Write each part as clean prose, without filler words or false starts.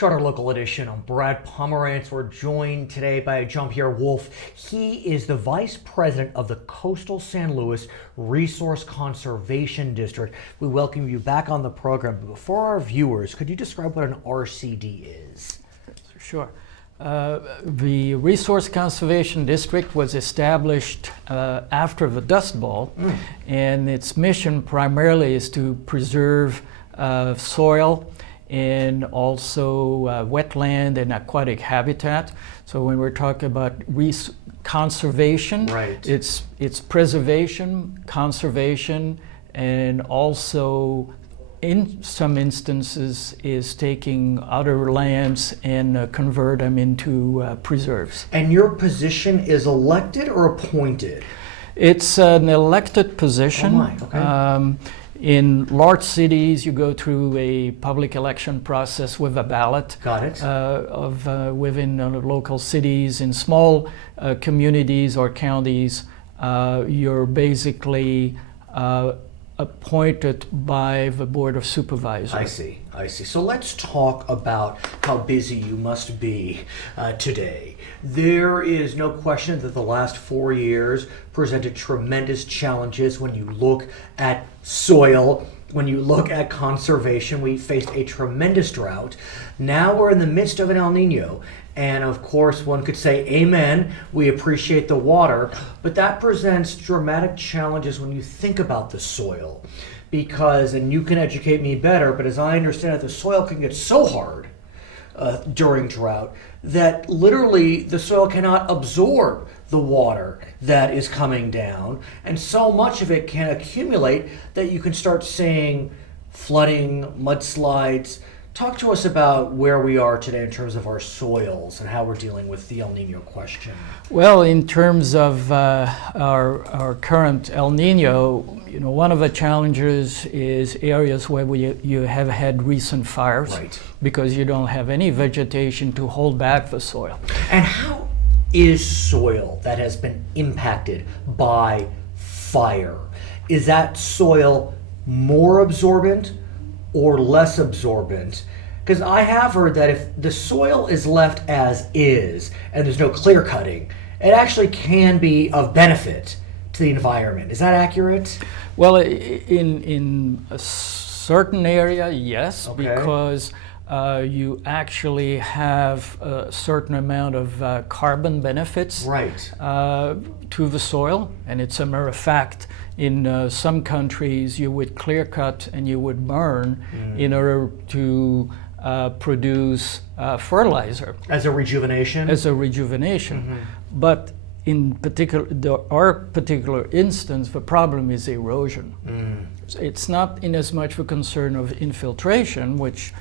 Charter Local Edition. I'm Brad Pomerantz. We're joined today by Jean-Pierre Wolff. He is the Vice President of the Coastal San Luis Resource Conservation District. We welcome you back on the program. Before our viewers, could you describe what an RCD is? Sure. The Resource Conservation District was established after the Dust Bowl, and its mission primarily is to preserve soil and also wetland and aquatic habitat. So when we're talking about conservation, right, it's preservation, conservation, and also in some instances is taking outer lands and convert them into preserves. And your position is elected or appointed? It's an elected position. Oh my, okay. In large cities, you go through a public election process with a ballot. Got it. Within local cities. In small communities or counties, you're basically appointed by the Board of Supervisors. I see. So let's talk about how busy you must be today. There is no question that the last 4 years presented tremendous challenges when you look at soil, when you look at conservation. We faced a tremendous drought. Now we're in the midst of an El Nino. And of course, one could say, amen, we appreciate the water, but that presents dramatic challenges when you think about the soil. Because, and you can educate me better, but as I understand it, the soil can get so hard during drought that literally the soil cannot absorb the water that is coming down. And so much of it can accumulate that you can start seeing flooding, mudslides. Talk to us about where we are today in terms of our soils and how we're dealing with the El Nino question. Well, in terms of our current El Nino, one of the challenges is areas where you have had recent fires, right, because you don't have any vegetation to hold back the soil. And how is soil that has been impacted by fire? Is that soil more absorbent or less absorbent? Because I have heard that if the soil is left as is and there's no clear cutting, it actually can be of benefit to the environment. Is that accurate? Well, in a certain area, yes, okay, because you actually have a certain amount of carbon benefits, right, to the soil. And it's a matter of fact, in some countries you would clear cut and you would burn in order to produce fertilizer. As a rejuvenation? As a rejuvenation. But in our particular instance, the problem is erosion. It's not in as much a concern of infiltration, which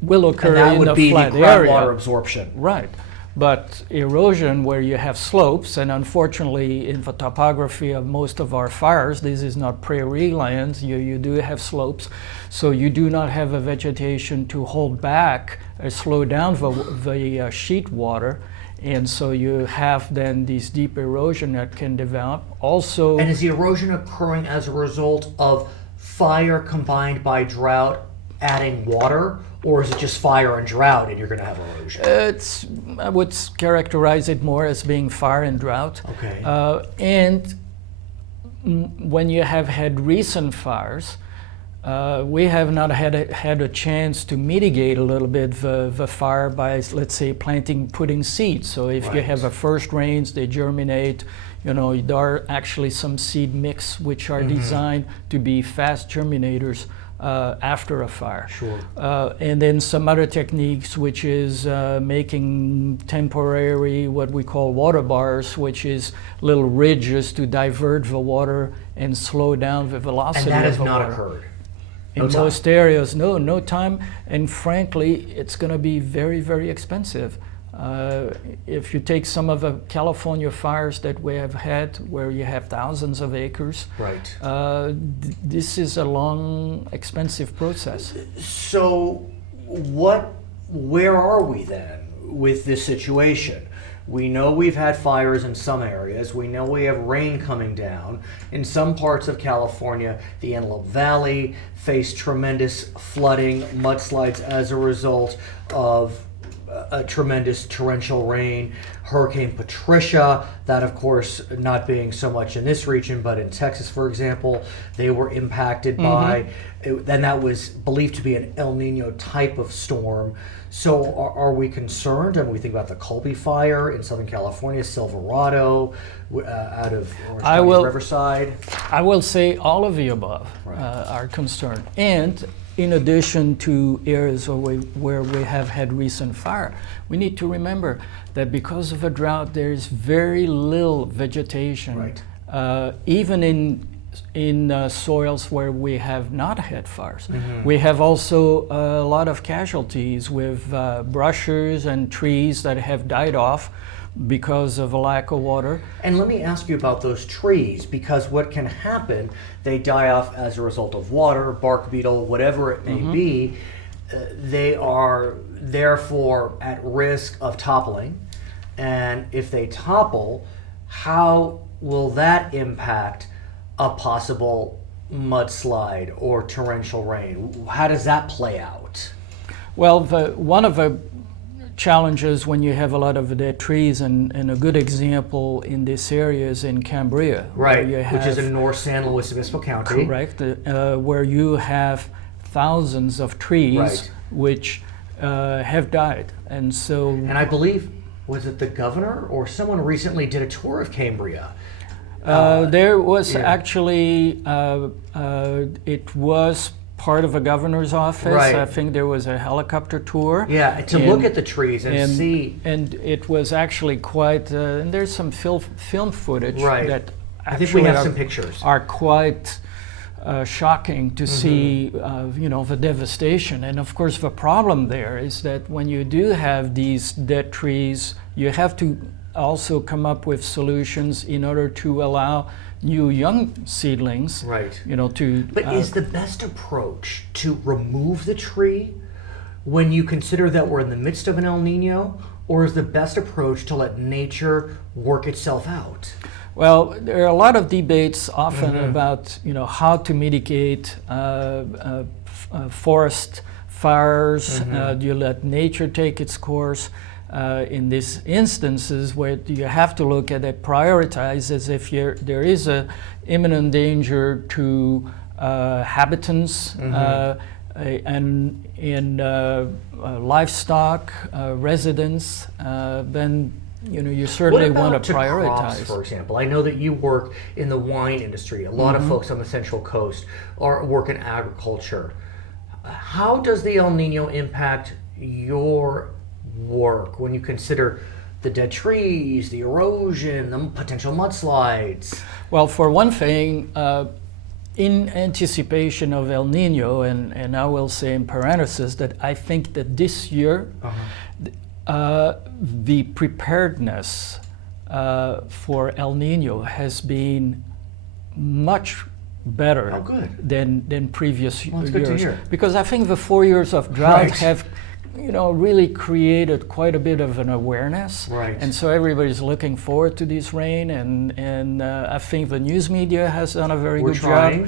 will occur in a flat area. That would be the groundwater absorption. Right. But erosion, where you have slopes, and unfortunately in the topography of most of our fires, this is not prairie lands, you do have slopes, so you do not have a vegetation to hold back or slow down the sheet water, and so you have then this deep erosion that can develop. Also, and is the erosion occurring as a result of fire combined by drought adding water, or is it just fire and drought and you're going to have erosion? I would characterize it more as being fire and drought. Okay. And when you have had recent fires, we have not had a chance to mitigate a little bit the fire by, let's say, putting seeds. So if you have a first rains, they germinate. There are actually some seed mix which are designed to be fast germinators after a fire. Sure. And then some other techniques, which is making temporary what we call water bars, which is little ridges to divert the water and slow down the velocity and that of has the not water. Occurred. In most areas, no time, and frankly, it's going to be very, very expensive. If you take some of the California fires that we have had, where you have thousands of acres, right, this is a long, expensive process. So, where are we then with this situation? We know we've had fires in some areas. We know we have rain coming down. In some parts of California, the Antelope Valley faced tremendous flooding, mudslides as a result of a tremendous torrential rain. Hurricane Patricia, that of course not being so much in this region, but in Texas, for example, they were impacted by, then that was believed to be an El Nino type of storm. So are we concerned? And we think about the Colby Fire in Southern California, Silverado, out of Orange County's Riverside. I will say all of the above are concerned. And in addition to areas where we have had recent fire, we need to remember that because of a drought, there is very little vegetation, even in soils where we have not had fires. We have also a lot of casualties with brushers and trees that have died off because of a lack of water. And let me ask you about those trees, because what can happen, they die off as a result of water, bark beetle, whatever it may be. They are therefore at risk of toppling. And if they topple, how will that impact a possible mudslide or torrential rain? How does that play out? Well, one of the challenges when you have a lot of dead trees, and a good example in this area is in Cambria. Right, which is in North San Luis Obispo County. Correct, where you have thousands of trees which have died. And so... And I believe, was it the governor or someone recently did a tour of Cambria? There was actually, it was part of a governor's office. I think there was a helicopter tour. Yeah, to look at the trees and see. And it was actually quite, and there's some film footage that I think we have some pictures. Are quite shocking to see, the devastation. And of course the problem there is that when you do have these dead trees, you have to also come up with solutions in order to allow new young seedlings, to... But is the best approach to remove the tree when you consider that we're in the midst of an El Nino, or is the best approach to let nature work itself out? Well, there are a lot of debates often about, how to mitigate forest fires. Do you let nature take its course? In these instances where you have to look at it, prioritize as if there is a imminent danger to habitants and in livestock, residents, then you certainly want to prioritize. Crops, for example, I know that you work in the wine industry. A lot of folks on the Central Coast work in agriculture. How does the El Nino impact your work when you consider the dead trees, the erosion, the potential mudslides? Well, for one thing, in anticipation of El Nino, and I will say in parentheses that I think that this year the preparedness for El Nino has been much better than previous years. Good to hear. Because I think the 4 years of drought have really created quite a bit of an awareness. And so everybody's looking forward to this rain, and I think the news media has done a very good job,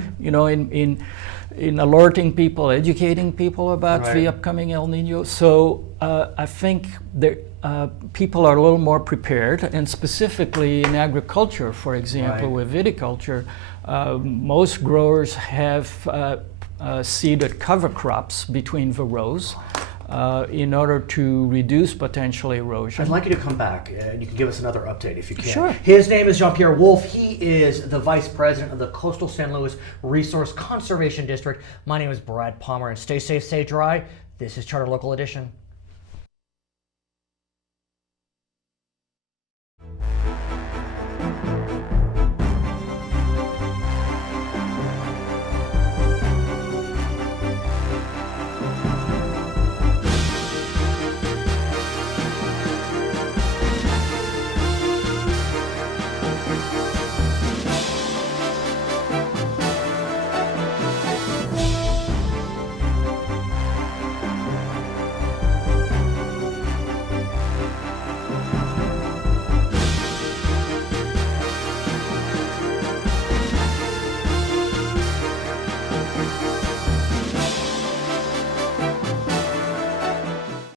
in alerting people, educating people about the upcoming El Nino. So I think that people are a little more prepared, and specifically in agriculture, for example, with viticulture, most growers have seeded cover crops between the rows. In order to reduce potential erosion. I'd like you to come back and you can give us another update if you can. Sure. His name is Jean-Pierre Wolff. He is the Vice President of the Coastal San Luis Resource Conservation District. My name is Brad Palmer, and stay safe, stay dry. This is Charter Local Edition.